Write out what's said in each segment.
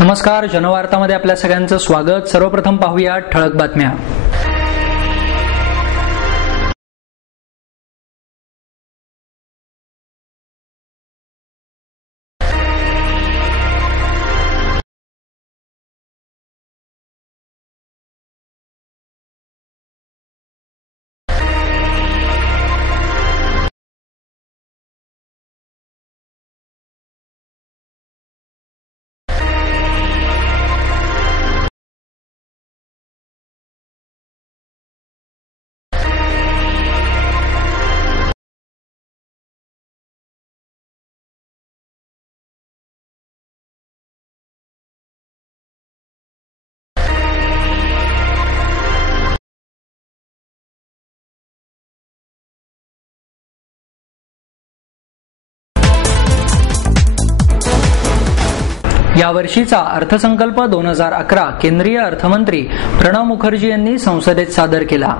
नमस्कार, जनवार्तामध्ये आपल्या सगळ्यांचं स्वागत। सर्वप्रथम पाहूया ठळक बातम्या। यावर्षीचा अर्थसंकल्प 2011 केंद्रीय अर्थमंत्री प्रणव मुखर्जी यांनी संसदेत सादर केला।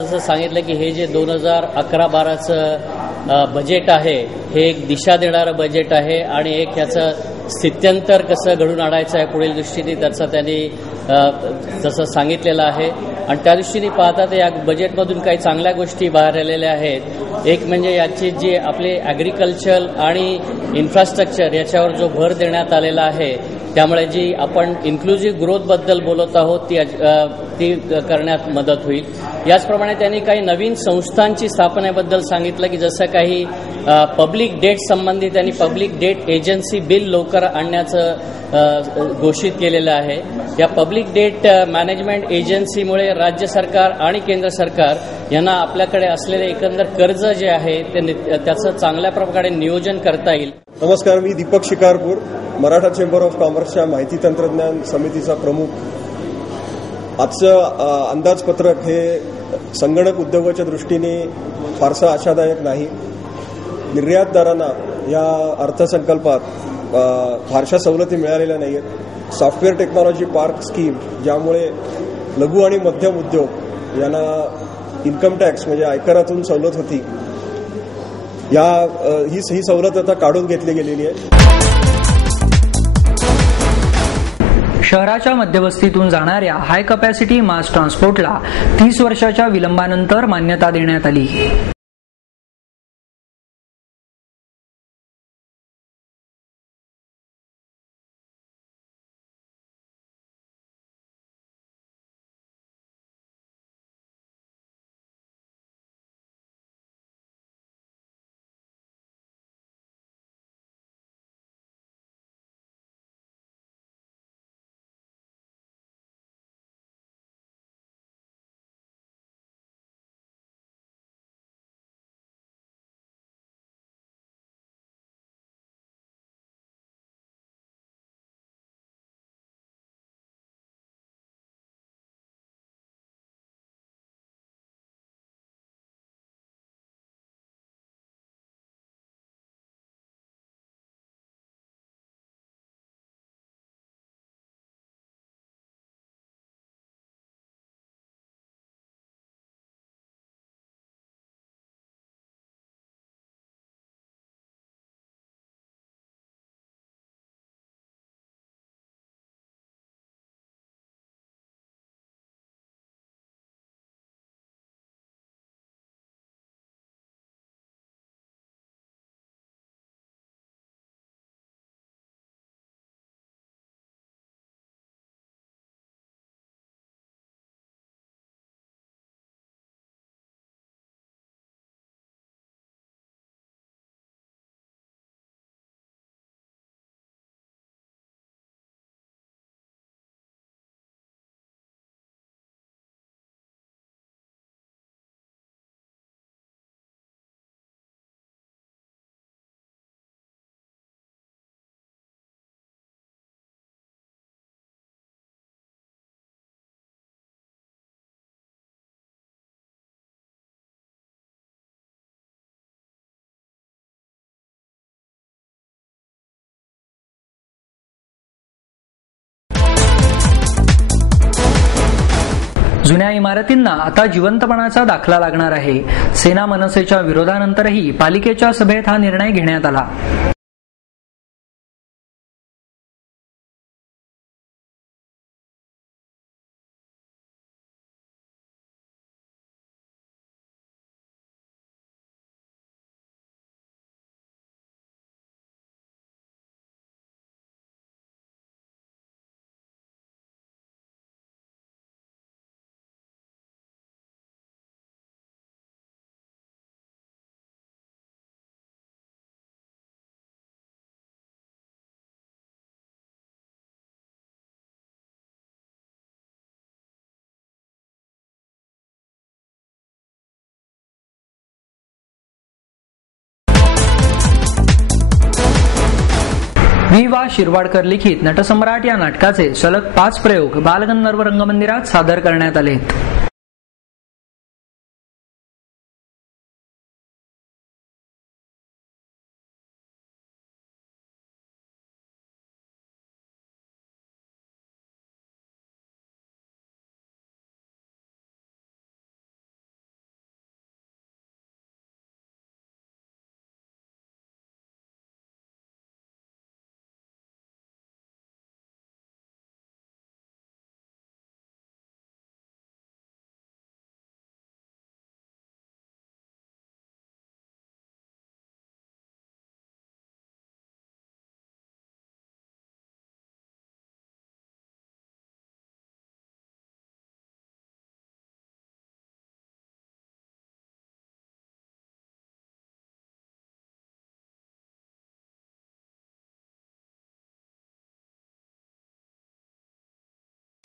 असं सांगितलं की हे जे 2011-12चं बजेट आहे हे एक दिशा देणारं बजेट आहे आणि एक ह्याचं स्थित्यंतर कसं घडून आणायचं आहे पुढील दृष्टीने त्याचं त्यांनी जसं सांगितलेलं आहे। आणि त्या दृष्टीने पाहता तर या बजेटमधून काही चांगल्या गोष्टी बाहेर आलेल्या आहेत। एक म्हणजे याची जी आपले ॲग्रिकल्चर आणि इन्फ्रास्ट्रक्चर याच्यावर जो भर देण्यात आलेला आहे, त्यामुळे जी आपण इन्क्लुझिव्ह ग्रोथबद्दल बोलत आहोत ती करण्यात मदत होईल। याचप्रमाणे त्यांनी काही नवीन संस्थांची स्थापनेबद्दल सांगितलं की जसं काही पब्लिक डेट संबंधी त्यांनी पब्लिक डेट एजन्सी बिल लवकर आणण्याचं घोषित केलेलं आहे। या पब्लिक डेट मॅनेजमेंट एजन्सीमुळे राज्य सरकार आणि केंद्र सरकार यांना आपल्याकडे असलेले एकंदर कर्ज जे आहे त्याचं चांगल्या प्रकारे नियोजन करता येईल। नमस्कार, मी दीपक शिकारपूर, मराठा चेंबर ऑफ कॉमर्सच्या माहिती तंत्रज्ञान समितीचा प्रमुख। आजचं अंदाजपत्रक हे संगणक उद्योगाच्या दृष्टीने फारसं आशादायक नाही। निर्यातदारांना या अर्थसंकल्पात फारशा सवलती मिळालेल्या नाहीत। सॉफ्टवेअर टेक्नॉलॉजी पार्क स्कीम, ज्यामुळे लघु आणि मध्यम उद्योग यांना इन्कम टॅक्स म्हणजे आयकरातून सवलत होती, ही सवलत आता काढून घेतली गेलेली आहे। शहराच्या मध्यवस्तीतून जाणाऱ्या हाय कपॅसिटी मास ट्रान्सपोर्टला 30 वर्षाच्या विलंबानंतर मान्यता देण्यात आली। जुन्या इमारतींना आता जिवंतपणाचा दाखला लागणार आहे. सेना मनसेच्या विरोधानंतरही पालिकेच्या सभेत हा निर्णय घेण्यात आला. वा शिरवाडकर लिखित नटसम्राट या नाटकाचे सलग 5 प्रयोग बालगंधर्व रंगमंदिरात सादर करण्यात आले.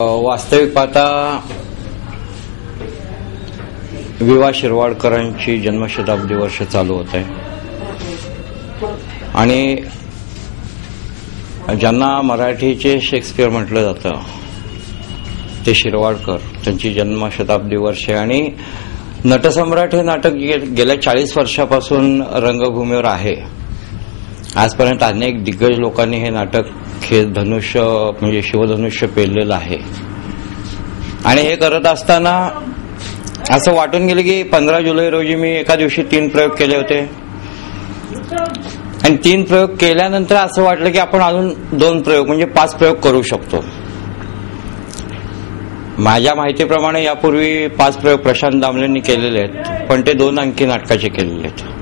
वास्तविक पाहता विवा शिरवाडकरांची जन्मशताब्दी वर्ष चालू होत आहे आणि ज्यांना मराठीचे शेक्सपियर म्हटलं जातं ते शिरवाडकर, त्यांची जन्मशताब्दी वर्ष आहे आणि नटसम्राट हे नाटक गेल्या 40 वर्षापासून रंगभूमीवर आहे. आजपर्यंत अनेक दिग्गज लोकांनी हे नाटक धनुष्य म्हणजे शिवधनुष्य पेललेलं आहे आणि हे करत असताना असं वाटून गेलं की 15 जुलै रोजी मी एका दिवशी 3 प्रयोग केले होते आणि 3 प्रयोग केल्यानंतर असं वाटलं की आपण अजून 2 प्रयोग म्हणजे 5 प्रयोग करू शकतो. माझ्या माहितीप्रमाणे यापूर्वी 5 प्रयोग प्रशांत दामलेंनी केलेले आहेत, पण ते 2 अंकी नाटकाचे केलेले आहेत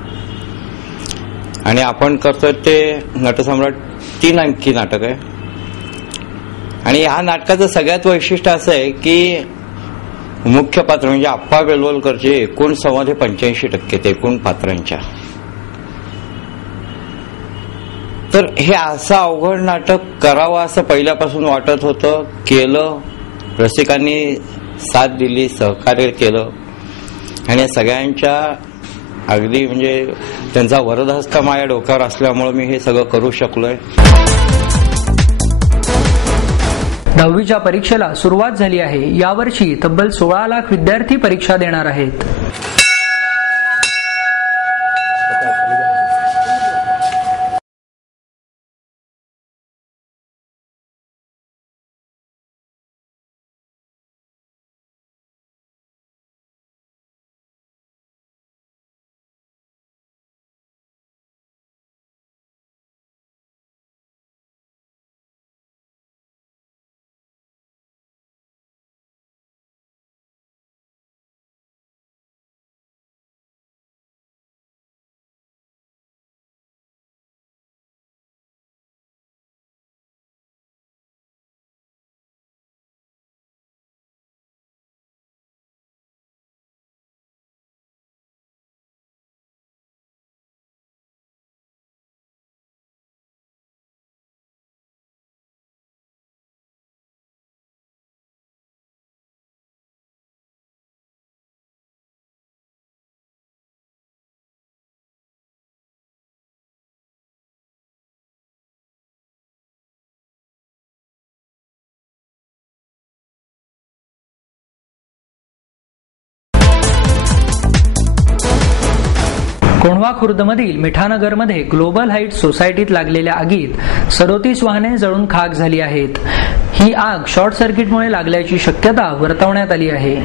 आणि आपण करतोय ते नटसम्राट 3 अंकी नाटक आहे. आणि ह्या नाटकाचं सगळ्यात वैशिष्ट्य असं आहे की मुख्य पात्र म्हणजे आप्पा बेलवलकरचे एकूण संवाद हे 85% एकूण पात्रांच्या. तर हे असं अवघड नाटक करावं असं पहिल्यापासून वाटत होतं, केलं, रसिकांनी साथ दिली, सहकार्य केलं आणि सगळ्यांच्या अगदी म्हणजे त्यांचा वरदहस्त माझ्या डोक्यावर असल्यामुळे मी हे सगळं करू शकलोय. 10वीच्या परीक्षेला सुरुवात झाली आहे. यावर्षी तब्बल 16 लाख विद्यार्थी परीक्षा देणार आहेत. कोंढवा खुर्दमधील मिठानगरमध्ये ग्लोबल हाईट सोसायटीत लागलेल्या आगीत 37 वाहने जळून खाक झाली आहेत. ही आग शॉर्ट सर्किटमुळे लागल्याची शक्यता वर्तवण्यात आली आहे.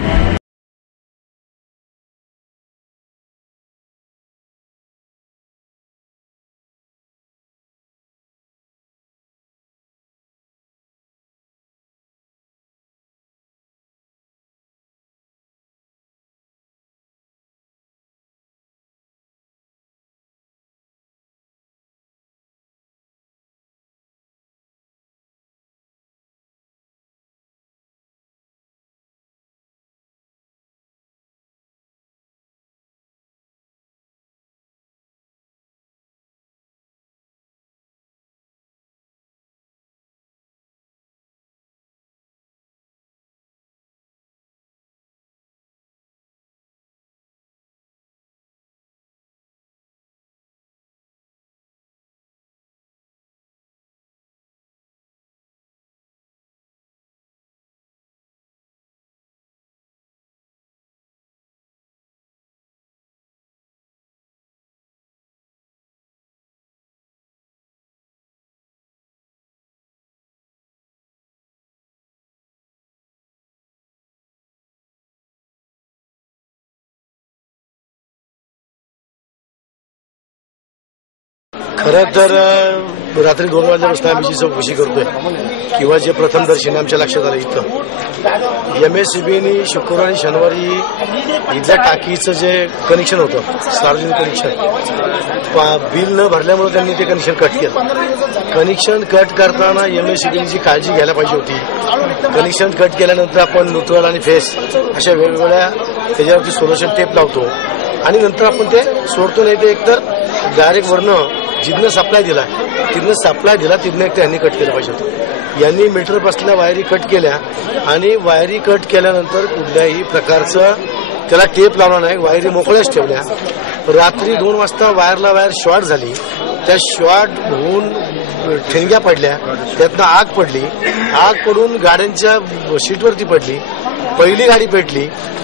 खरं तर रात्री 2 वाजल्यापासून आम्ही जी चौकशी करतोय किंवा जे प्रथमदर्शनी आमच्या लक्षात आलं इथं MSEBनी शुक्रवार आणि शनिवारी इथल्या टाकीचं जे कनेक्शन होतं सार्वजनिक कनेक्शन बिल न भरल्यामुळे त्यांनी ते कनेक्शन कट केलं. कनेक्शन कट करताना MSEBनी जी काळजी घ्यायला पाहिजे होती, कनेक्शन कट केल्यानंतर आपण न्यूट्रल आणि फेस अशा वेगवेगळ्या त्याच्यावरती सोल्युशन टेप लावतो आणि नंतर आपण ते सोडतो. नाही ते एकतर डायरेक्ट वरनं जिथनं सप्लाय दिला तिथनं एक त्यांनी कट केलं पाहिजे होतं. यांनी मीटर बसल्या वायरी कट केल्या आणि वायरी कट केल्यानंतर कुठल्याही प्रकारचं त्याला टेप लावला नाही, वायरी मोकळ्याच ठेवल्या. रात्री 2 वाजता वायरला वायर शॉर्ट झाली, त्या शॉर्ट होऊन ठिणग्या पडल्या, त्यातनं आग पडली. आग पडून गाड्यांच्या सीटवरती पडली.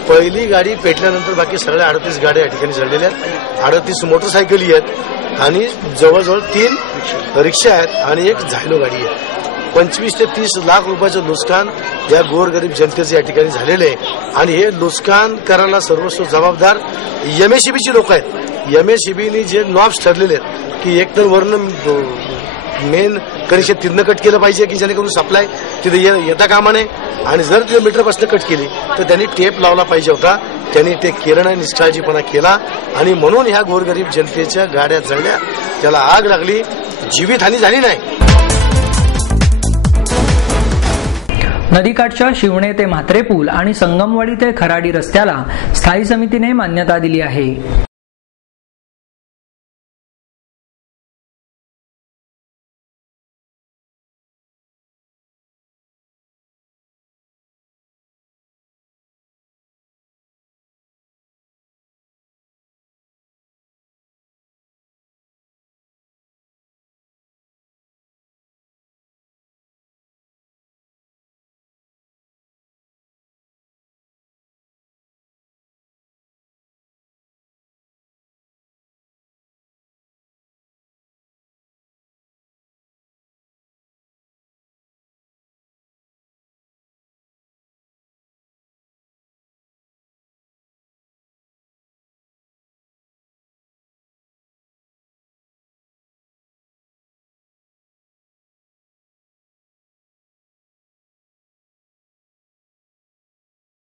पहिली गाडी पेटल्यानंतर बाकी सगळ्या 38 गाड्या या ठिकाणी जळलेल्या आहेत. 38 मोटरसायकली आहेत आणि जवळजवळ 3 रिक्षा आहेत आणि एक झायलो गाडी आहे. 25 ते 30 लाख रुपयाचं नुकसान या गोरगरीब जनतेचं या ठिकाणी झालेलं आहे आणि हे नुकसान करायला सर्वस्व जबाबदार MSEBची लोक आहेत. MSEBनी जे नॉब्स ठरलेले आहेत की एकतर वरनं मेन कनेक्शन तिथनं कट केलं पाहिजे की जेणेकरून सप्लाय तिथे येता कामा नये आणि जर तिथे मीटर बसलं कट केली तर त्यांनी टेप लावला पाहिजे होता. त्यांनी ते केलं नाही, निष्काळजीपणा केला आणि म्हणून ह्या गोरगरीब जनतेच्या गाड्या जळल्या, त्याला आग लागली, जीवितहानी झाली नाही. नदीकाठच्या शिवणे ते म्हात्रे पूल आणि संगमवाडी ते खराडी रस्त्याला स्थायी समितीने मान्यता दिली आहे.